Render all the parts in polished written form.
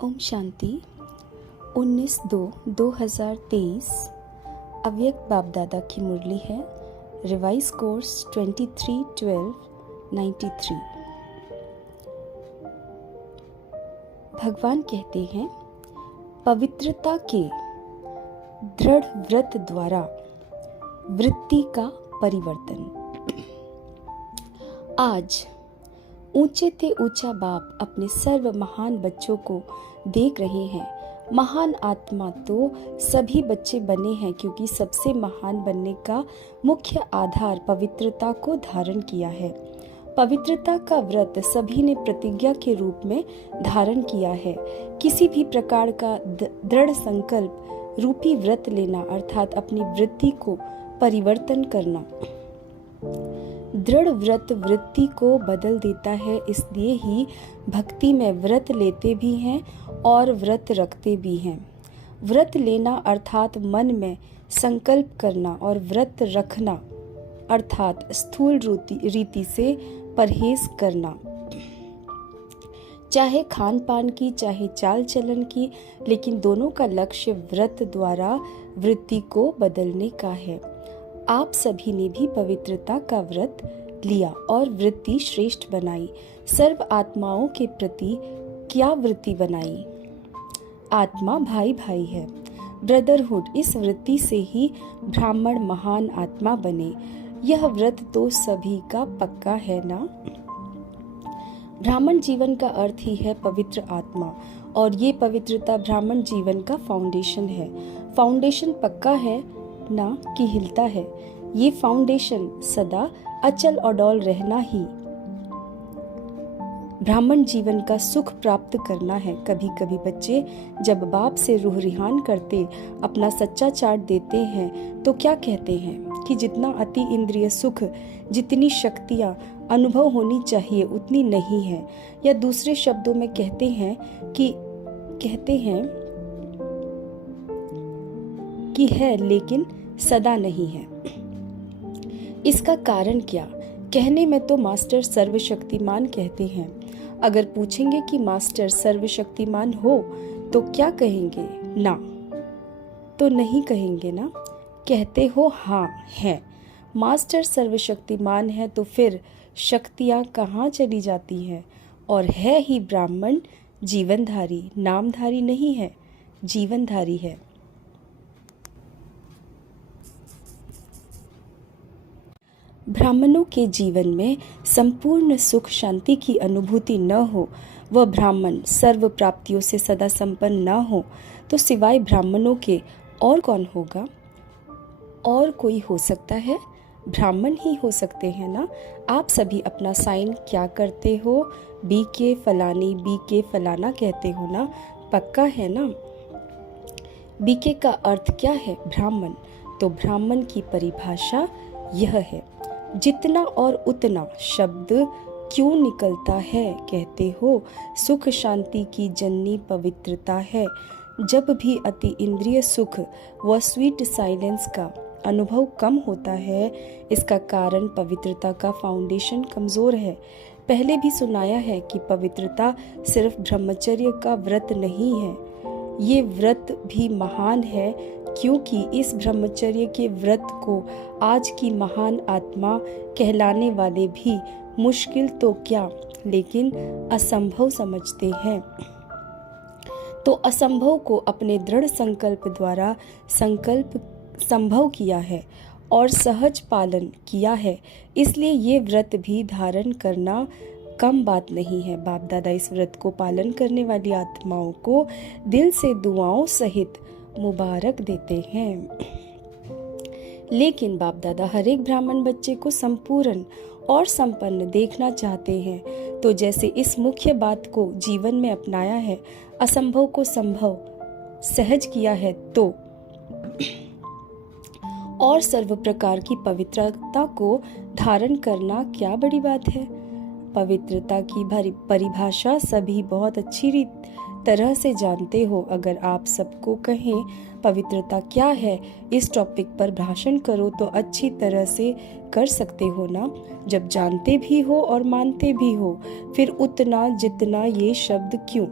ओम शांति 19/2/2023 अव्यक्त बाप दादा की मुरली है। Revise course 23/12/93। भगवान कहते हैं, पवित्रता के दृढ़ व्रत द्वारा वृत्ति का परिवर्तन। आज ऊंचे ते ऊंचा बाप अपने सर्व महान बच्चों को देख रहे हैं। महान आत्मा तो सभी बच्चे बने हैं, क्योंकि सबसे महान बनने का मुख्य आधार पवित्रता को धारण किया है। पवित्रता का व्रत सभी ने प्रतिज्ञा के रूप में धारण किया है। किसी भी प्रकार का दृढ़ संकल्प रूपी व्रत लेना, अर्थात अपनी वृत्ति को परिवर्तन करना। दृढ़ व्रत वृत्ति को बदल देता है, इसलिए ही भक्ति में व्रत लेते भी हैं और व्रत रखते भी हैं। व्रत लेना अर्थात मन में संकल्प करना, और व्रत रखना अर्थात स्थूल रीति से परहेज करना, चाहे खान पान की चाहे चाल चलन की, लेकिन दोनों का लक्ष्य व्रत द्वारा वृत्ति को बदलने का है। आप सभी ने भी पवित्रता का व्रत लिया और वृत्ति श्रेष्ठ बनाई। सर्व आत्माओं के प्रति क्या वृत्ति बनाई? आत्मा भाई भाई है, ब्रदरहुड। इस वृत्ति से ही ब्राह्मण महान आत्मा बने। यह व्रत तो सभी का पक्का है ना। ब्राह्मण जीवन का अर्थ ही है पवित्र आत्मा, और ये पवित्रता ब्राह्मण जीवन का फाउंडेशन है। फाउंडेशन पक्का है ना कि हिलता है? ये फाउंडेशन सदा अचल अडोल रहना ही ब्राह्मण जीवन का सुख प्राप्त करना है। कभी कभी बच्चे जब बाप से रूह रिहान करते, अपना सच्चा चार्ट देते हैं, तो क्या कहते हैं कि जितना अति इंद्रिय सुख, जितनी शक्तियाँ अनुभव होनी चाहिए उतनी नहीं है। या दूसरे शब्दों में कहते हैं कि है लेकिन सदा नहीं है। इसका कारण क्या? कहने में तो मास्टर सर्वशक्तिमान कहते हैं। अगर पूछेंगे कि मास्टर सर्वशक्तिमान हो तो क्या कहेंगे? ना तो नहीं कहेंगे ना। कहते हो हाँ है। मास्टर सर्वशक्तिमान है तो फिर शक्तियाँ कहाँ चली जाती हैं? और है ही ब्राह्मण जीवनधारी, नामधारी नहीं है, जीवनधारी है। ब्राह्मणों के जीवन में संपूर्ण सुख शांति की अनुभूति न हो, वह ब्राह्मण सर्व प्राप्तियों से सदा संपन्न न हो, तो सिवाय ब्राह्मणों के और कौन होगा? और कोई हो सकता है? ब्राह्मण ही हो सकते हैं ना। आप सभी अपना साइन क्या करते हो? BK फलानी, BK फलाना कहते हो ना। पक्का है ना। BK का अर्थ क्या है? ब्राह्मण। तो ब्राह्मण की परिभाषा यह है। जितना और उतना शब्द क्यों निकलता है? कहते हो सुख शांति की जननी पवित्रता है। जब भी अति इंद्रिय सुख व स्वीट साइलेंस का अनुभव कम होता है, इसका कारण पवित्रता का फाउंडेशन कमजोर है। पहले भी सुनाया है कि पवित्रता सिर्फ ब्रह्मचर्य का व्रत नहीं है, ये व्रत भी महान है, क्योंकि इस ब्रह्मचर्य के व्रत को आज की महान आत्मा कहलाने वाले भी मुश्किल तो क्या, लेकिन असंभव समझते हैं। तो असंभव को अपने दृढ़ संकल्प द्वारा संभव किया है और सहज पालन किया है। इसलिए ये व्रत भी धारण करना कम बात नहीं है। बाप दादा इस व्रत को पालन करने वाली आत्माओं को दिल से दुआओं सहित मुबारक देते हैं। लेकिन बाप दादा हर एक ब्राह्मण बच्चे को संपूर्ण और संपन्न देखना चाहते हैं। तो जैसे इस मुख्य बात को जीवन में अपनाया है, असंभव को संभव सहज किया है, तो और सर्व प्रकार की पवित्रता को धारण करना क्या बड़ी बात है? पवित्रता की परिभाषा सभी बहुत अच्छी तरह से जानते हो। अगर आप सबको कहें पवित्रता क्या है, इस टॉपिक पर भाषण करो, तो अच्छी तरह से कर सकते हो ना। जब जानते भी हो और मानते भी हो, फिर उतना जितना ये शब्द क्यों?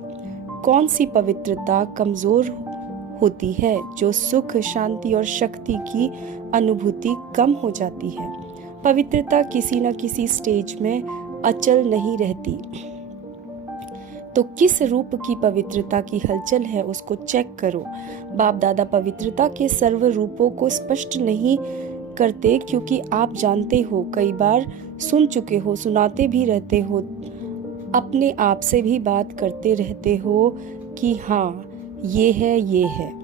कौन सी पवित्रता कमजोर होती है? जो सुख, शांति और शक्ति की अनुभूति कम हो जाती है। पवित्रता किसी न किसी स्टेज में अचल नहीं रहती। तो किस रूप की पवित्रता की हलचल है उसको चेक करो। बाप दादा पवित्रता के सर्व रूपों को स्पष्ट नहीं करते, क्योंकि आप जानते हो, कई बार सुन चुके हो, सुनाते भी रहते हो, अपने आप से भी बात करते रहते हो कि हाँ ये है, ये है।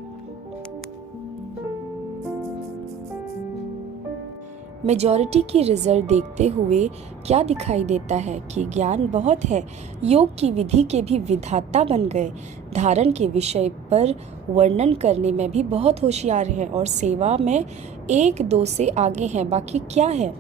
मेजॉरिटी की रिजल्ट देखते हुए क्या दिखाई देता है कि ज्ञान बहुत है, योग की विधि के भी विधाता बन गए, धारण के विषय पर वर्णन करने में भी बहुत होशियार हैं और सेवा में 1-2 से आगे हैं। बाकी क्या है?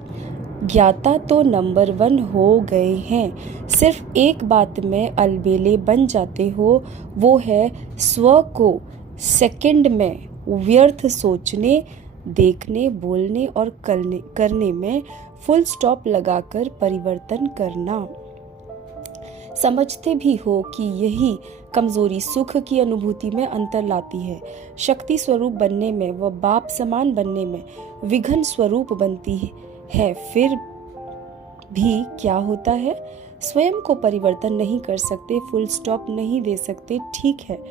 ज्ञाता तो नंबर 1 हो गए हैं। सिर्फ एक बात में अलबेले बन जाते हो, वो है स्व को सेकंड में व्यर्थ सोचने, देखने, बोलने और करने में फुल स्टॉप लगाकर परिवर्तन करना। समझते भी हो कि यही कमजोरी सुख की अनुभूति में अंतर लाती है। शक्ति स्वरूप बनने में व बाप समान बनने में विघ्न स्वरूप बनती है। फिर भी क्या होता है? स्वयं को परिवर्तन नहीं कर सकते, फुल स्टॉप नहीं दे सकते, ठीक है,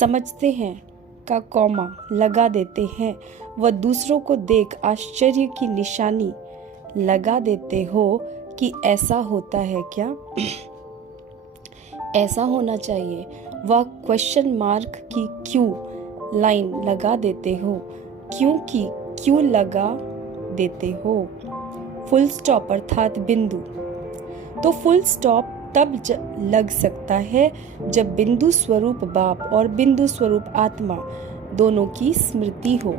समझते हैं का कॉमा लगा देते हैं व दूसरों को देख आश्चर्य की निशानी लगा देते हो कि ऐसा होता है क्या, ऐसा होना चाहिए, वह क्वेश्चन मार्क की क्यों लाइन लगा देते हो, क्योंकि क्यों लगा देते हो। फुल स्टॉप अर्थात बिंदु। तो फुल स्टॉप तब लग सकता है जब बिंदु स्वरूप बाप और बिंदु स्वरूप आत्मा दोनों की स्मृति हो।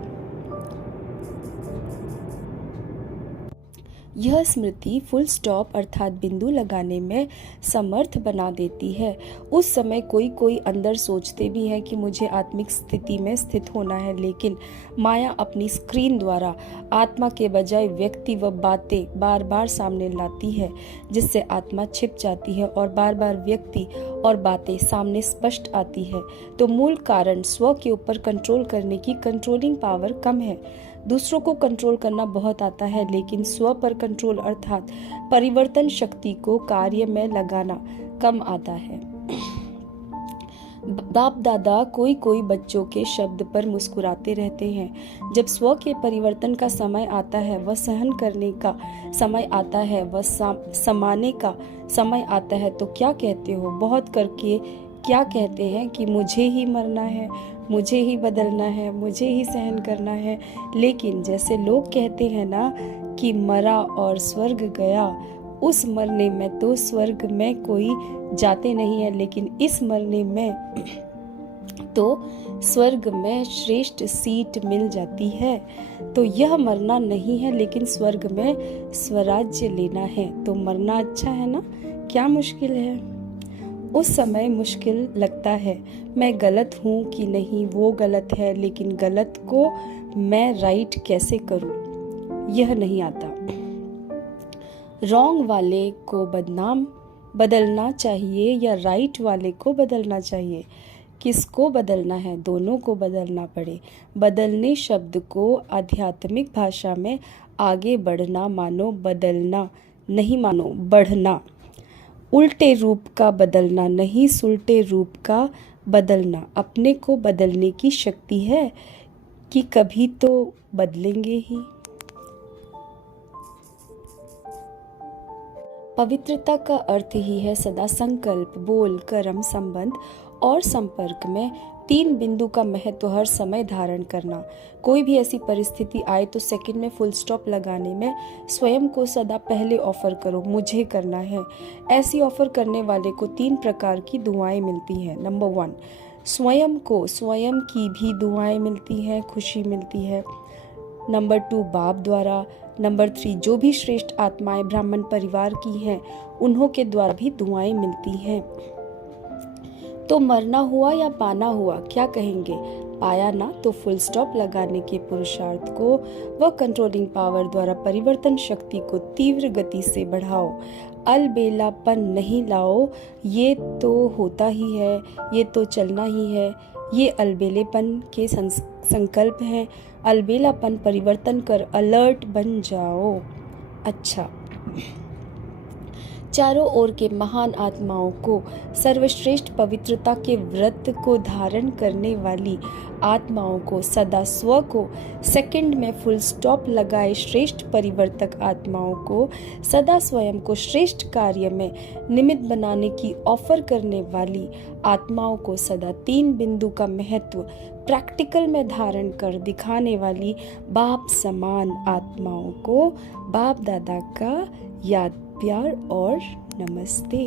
यह स्मृति फुल स्टॉप अर्थात बिंदु लगाने में समर्थ बना देती है। उस समय कोई अंदर सोचते भी है कि मुझे आत्मिक स्थिति में स्थित होना है, लेकिन माया अपनी स्क्रीन द्वारा आत्मा के बजाय व्यक्ति व बातें बार बार सामने लाती है, जिससे आत्मा छिप जाती है और बार बार व्यक्ति और बातें सामने स्पष्ट आती है। तो मूल कारण स्व के ऊपर कंट्रोल करने की कंट्रोलिंग पावर कम है। दूसरों को कंट्रोल करना बहुत आता है, लेकिन स्व पर कंट्रोल अर्थात परिवर्तन शक्ति को कार्य में लगाना कम आता है। बाप दादा कोई बच्चों के शब्द पर मुस्कुराते रहते हैं। जब स्व के परिवर्तन का समय आता है, वह सहन करने का समय आता है, वह समाने का समय आता है, तो क्या कहते हो? बहुत करके क्या कहते हैं कि मुझे ही मरना है, मुझे ही बदलना है, मुझे ही सहन करना है। लेकिन जैसे लोग कहते हैं ना कि मरा और स्वर्ग गया, उस मरने में तो स्वर्ग में कोई जाते नहीं है, लेकिन इस मरने में तो स्वर्ग में श्रेष्ठ सीट मिल जाती है। तो यह मरना नहीं है, लेकिन स्वर्ग में स्वराज्य लेना है। तो मरना अच्छा है ना? क्या मुश्किल है? उस समय मुश्किल लगता है, मैं गलत हूँ कि नहीं, वो गलत है, लेकिन गलत को मैं राइट कैसे करूँ, यह नहीं आता। रॉन्ग वाले को बदलना चाहिए या राइट वाले को बदलना चाहिए? किसको बदलना है? दोनों को बदलना पड़े। बदलने शब्द को आध्यात्मिक भाषा में आगे बढ़ना मानो बदलना, नहीं मानो बढ़ना। उल्टे रूप का बदलना नहीं, सुलटे रूप का बदलना। अपने को बदलने की शक्ति है कि कभी तो बदलेंगे ही। पवित्रता का अर्थ ही है सदा संकल्प, बोल, कर्म, संबंध और संपर्क में 3 बिंदु का महत्व हर समय धारण करना। कोई भी ऐसी परिस्थिति आए तो सेकंड में फुल स्टॉप लगाने में स्वयं को सदा पहले ऑफर करो, मुझे करना है। ऐसी ऑफर करने वाले को 3 प्रकार की दुआएं मिलती हैं। नंबर 1, स्वयं को स्वयं की भी दुआएं मिलती हैं, खुशी मिलती है। नंबर 2, बाप द्वारा। नंबर 3, जो भी श्रेष्ठ आत्माएं ब्राह्मण परिवार की हैं, उन्हों के द्वारा भी दुआएं मिलती हैं। तो मरना हुआ या पाना हुआ, क्या कहेंगे? पाया ना तो फुल स्टॉप लगाने के पुरुषार्थ को व कंट्रोलिंग पावर द्वारा परिवर्तन शक्ति को तीव्र गति से बढ़ाओ। अलबेलापन नहीं लाओ, ये तो होता ही है, ये तो चलना ही है। ये अलबेलेपन के संकल्प हैं। अलबेलापन परिवर्तन कर अलर्ट बन जाओ। अच्छा, चारों ओर के महान आत्माओं को, सर्वश्रेष्ठ पवित्रता के व्रत को धारण करने वाली आत्माओं को, सदा स्व को सेकंड में फुल स्टॉप लगाए श्रेष्ठ परिवर्तक आत्माओं को, सदा स्वयं को श्रेष्ठ कार्य में निमित्त बनाने की ऑफर करने वाली आत्माओं को, सदा 3 बिंदु का महत्व प्रैक्टिकल में धारण कर दिखाने वाली बाप समान आत्माओं को बाप दादा का याद, प्यार और नमस्ते।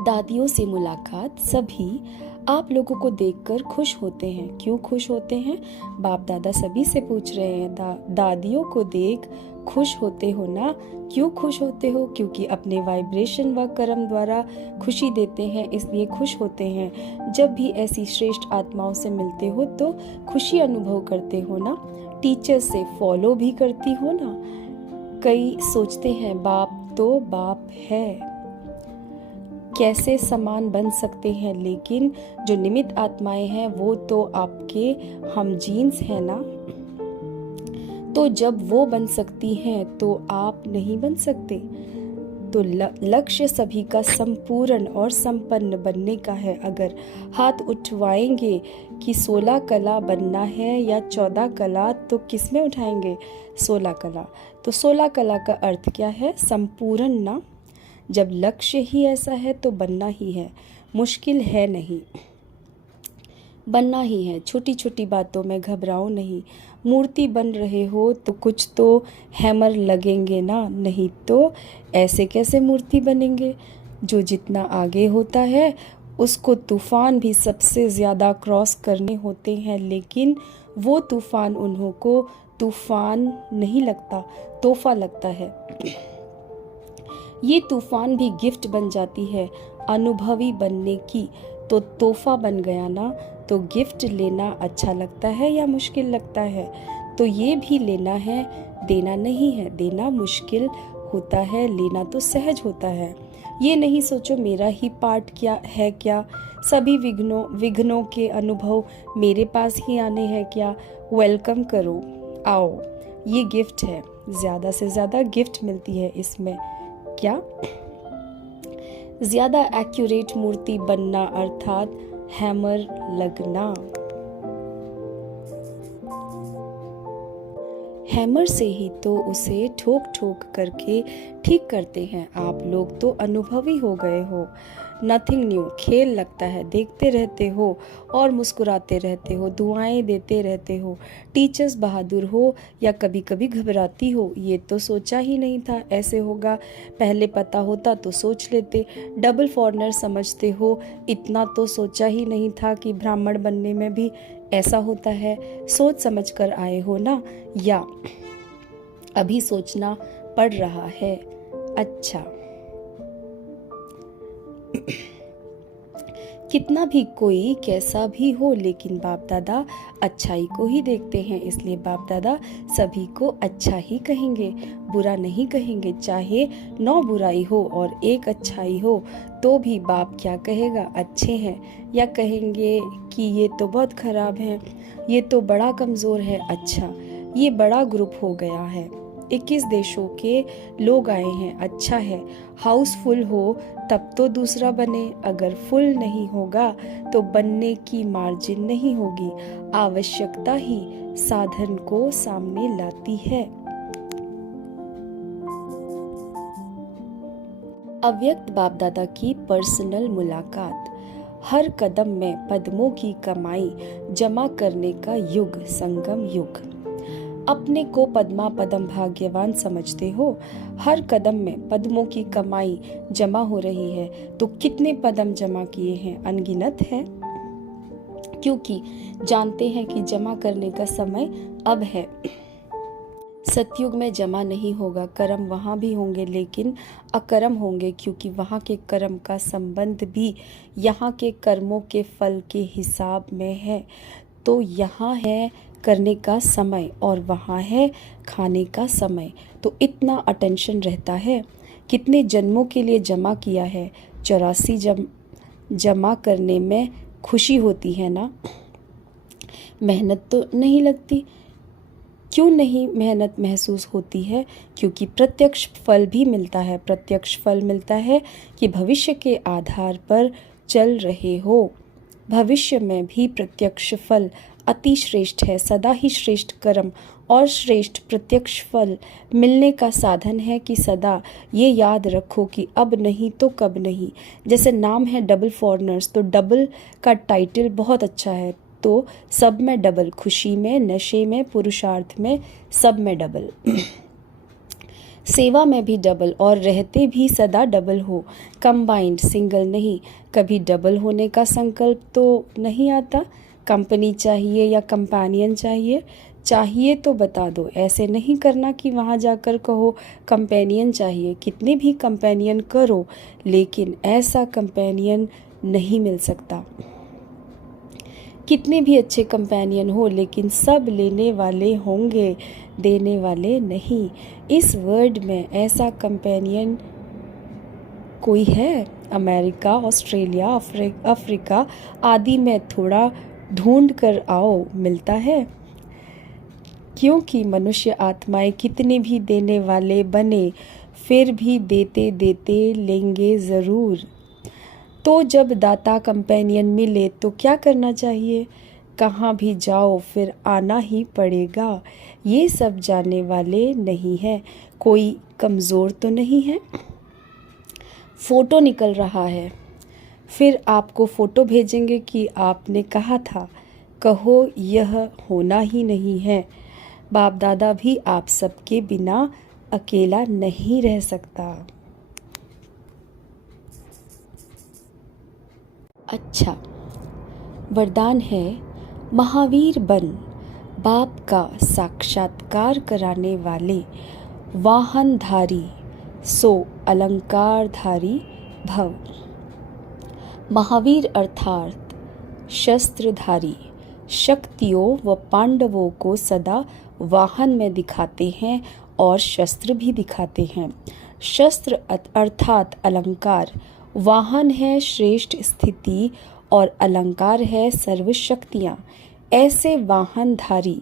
दादियों से मुलाकात। सभी आप लोगों को देखकर खुश होते हैं। क्यों खुश होते हैं? बाप दादा सभी से पूछ रहे हैं। दादियों को देख खुश होते हो ना? क्यों खुश होते हो? क्योंकि अपने वाइब्रेशन व कर्म द्वारा खुशी देते हैं, इसलिए खुश होते हैं। जब भी ऐसी श्रेष्ठ आत्माओं से मिलते हो तो खुशी अनुभव करते हो ना? टीचर से फॉलो भी करती हो ना? कई सोचते हैं बाप तो बाप है, कैसे समान बन सकते हैं, लेकिन जो निमित्त आत्माएं हैं वो तो आपके हम जीन्स हैं ना। तो जब वो बन सकती हैं तो आप नहीं बन सकते। तो लक्ष्य सभी का संपूर्ण और संपन्न बनने का है। अगर हाथ उठवाएंगे कि 16 कला बनना है या 14 कला, तो किस में उठाएंगे? 16 कला। तो 16 कला का अर्थ क्या है? संपूर्ण ना। जब लक्ष्य ही ऐसा है तो बनना ही है, मुश्किल है नहीं, बनना ही है। छोटी छोटी बातों में घबराओ नहीं। मूर्ति बन रहे हो तो कुछ तो हैमर लगेंगे ना, नहीं तो ऐसे कैसे मूर्ति बनेंगे? जो जितना आगे होता है उसको तूफान भी सबसे ज़्यादा क्रॉस करने होते हैं, लेकिन वो तूफान उन्हों को तूफान नहीं लगता, तोहफा लगता है। ये तूफान भी गिफ्ट बन जाती है अनुभवी बनने की। तो तोहफा बन गया ना। तो गिफ्ट लेना अच्छा लगता है या मुश्किल लगता है? तो ये भी लेना है, देना नहीं है। देना मुश्किल होता है, लेना तो सहज होता है। ये नहीं सोचो मेरा ही पार्ट क्या है, क्या सभी विघ्नों के अनुभव मेरे पास ही आने हैं क्या? वेलकम करो, आओ, ये गिफ्ट है। ज़्यादा से ज़्यादा गिफ्ट मिलती है इसमें। क्या? ज़्यादा एक्यूरेट मूर्ति बनना अर्थात हैमर लगना। हैमर से ही तो उसे ठोक ठोक करके ठीक करते हैं। आप लोग तो अनुभवी हो गए हो। नथिंग न्यू, खेल लगता है, देखते रहते हो और मुस्कुराते रहते हो, दुआएं देते रहते हो। टीचर्स बहादुर हो या कभी कभी घबराती हो, ये तो सोचा ही नहीं था ऐसे होगा। पहले पता होता तो सोच लेते। डबल फॉरनर समझते हो, इतना तो सोचा ही नहीं था कि ब्राह्मण बनने में भी ऐसा होता है। सोच समझ कर आए हो ना, या अभी सोचना पड़ रहा है? अच्छा, कितना भी कोई कैसा भी हो, लेकिन बाप दादा अच्छाई को ही देखते हैं, इसलिए बाप दादा सभी को अच्छा ही कहेंगे, बुरा नहीं कहेंगे। चाहे 9 बुराई हो और 1 अच्छाई हो तो भी बाप क्या कहेगा? अच्छे हैं। या कहेंगे कि ये तो बहुत खराब है, ये तो बड़ा कमज़ोर है। अच्छा, ये बड़ा ग्रुप हो गया है, 21 देशों के लोग आए हैं, अच्छा है। हाउस फुल हो तब तो दूसरा बने, अगर फुल नहीं होगा तो बनने की मार्जिन नहीं होगी। आवश्यकता ही साधन को सामने लाती है। अव्यक्त बाप दादा की पर्सनल मुलाकात। हर कदम में पद्मों की कमाई जमा करने का युग, संगम युग। अपने को पद्मा पदम भाग्यवान समझते हो। हर कदम में पद्मों की कमाई जमा हो रही है, तो कितने पदम जमा किए हैं? अनगिनत है, क्योंकि जानते हैं कि जमा करने का समय अब है। सतयुग में जमा नहीं होगा, कर्म वहाँ भी होंगे लेकिन अकर्म होंगे, क्योंकि वहाँ के कर्म का संबंध भी यहाँ के कर्मों के फल के हिसाब में है। तो यहाँ है करने का समय और वहाँ है खाने का समय, तो इतना अटेंशन रहता है। कितने जन्मों के लिए जमा किया है, 84 जमा करने में खुशी होती है ना, मेहनत तो नहीं लगती। क्यों नहीं मेहनत महसूस होती है? क्योंकि प्रत्यक्ष फल भी मिलता है। प्रत्यक्ष फल मिलता है कि भविष्य के आधार पर चल रहे हो। भविष्य में भी प्रत्यक्ष फल अति श्रेष्ठ है। सदा ही श्रेष्ठ कर्म और श्रेष्ठ प्रत्यक्ष फल मिलने का साधन है कि सदा ये याद रखो कि अब नहीं तो कब नहीं। जैसे नाम है डबल फॉरनर्स, तो डबल का टाइटल बहुत अच्छा है, तो सब में डबल, खुशी में, नशे में, पुरुषार्थ में, सब में डबल। सेवा में भी डबल और रहते भी सदा डबल हो, कंबाइंड, सिंगल नहीं। कभी डबल होने का संकल्प तो नहीं आता। कंपनी चाहिए या कंपेनियन चाहिए तो बता दो। ऐसे नहीं करना कि वहाँ जाकर कहो कंपेनियन चाहिए। कितने भी कंपेनियन करो लेकिन ऐसा कंपेनियन नहीं मिल सकता। कितने भी अच्छे कंपेनियन हो लेकिन सब लेने वाले होंगे, देने वाले नहीं। इस वर्ल्ड में ऐसा कंपेनियन कोई है? अमेरिका, ऑस्ट्रेलिया, अफ्रीका आदि में थोड़ा ढूंढ कर आओ, मिलता है। क्योंकि मनुष्य आत्माएं कितने भी देने वाले बने फिर भी देते देते लेंगे ज़रूर। तो जब दाता कंपेनियन मिले तो क्या करना चाहिए? कहाँ भी जाओ फिर आना ही पड़ेगा। ये सब जानने वाले नहीं है। कोई कमज़ोर तो नहीं है? फ़ोटो निकल रहा है, फिर आपको फ़ोटो भेजेंगे कि आपने कहा था। कहो यह होना ही नहीं है। बाप दादा भी आप सबके बिना अकेला नहीं रह सकता। अच्छा, वरदान है महावीर बन, बाप का साक्षात्कार कराने वाले, वाहनधारी सो अलंकारधारी भव। महावीर अर्थात शस्त्रधारी शक्तियों व पांडवों को सदा वाहन में दिखाते हैं और शस्त्र भी दिखाते हैं। शस्त्र अर्थात अलंकार, वाहन है श्रेष्ठ स्थिति और अलंकार है सर्व शक्तियाँ। ऐसे वाहनधारी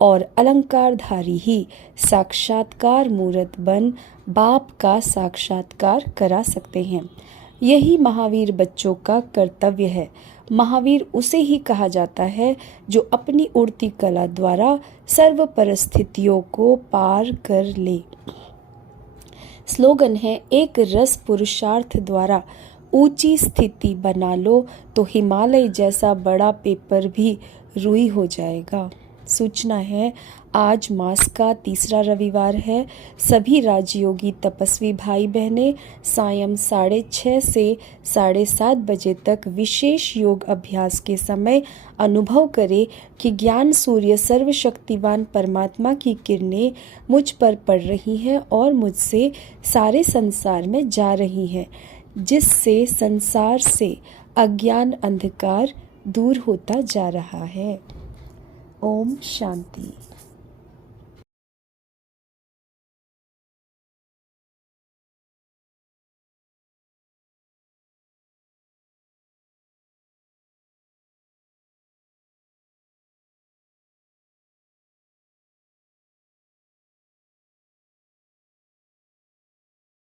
और अलंकारधारी ही साक्षात्कार मूर्त बन बाप का साक्षात्कार करा सकते हैं। यही महावीर बच्चों का कर्तव्य है। महावीर उसे ही कहा जाता है जो अपनी उड़ती कला द्वारा सर्व परिस्थितियों को पार कर ले। स्लोगन है एक रस पुरुषार्थ द्वारा ऊंची स्थिति बना लो तो हिमालय जैसा बड़ा पेपर भी रुई हो जाएगा। सूचना है आज मास का तीसरा रविवार है। सभी राजयोगी तपस्वी भाई बहनें सायं 6:30 से 7:30 बजे तक विशेष योग अभ्यास के समय अनुभव करें कि ज्ञान सूर्य सर्वशक्तिवान परमात्मा की किरणें मुझ पर पड़ रही हैं और मुझसे सारे संसार में जा रही हैं, जिससे संसार से अज्ञान अंधकार दूर होता जा रहा है। ओम शांति।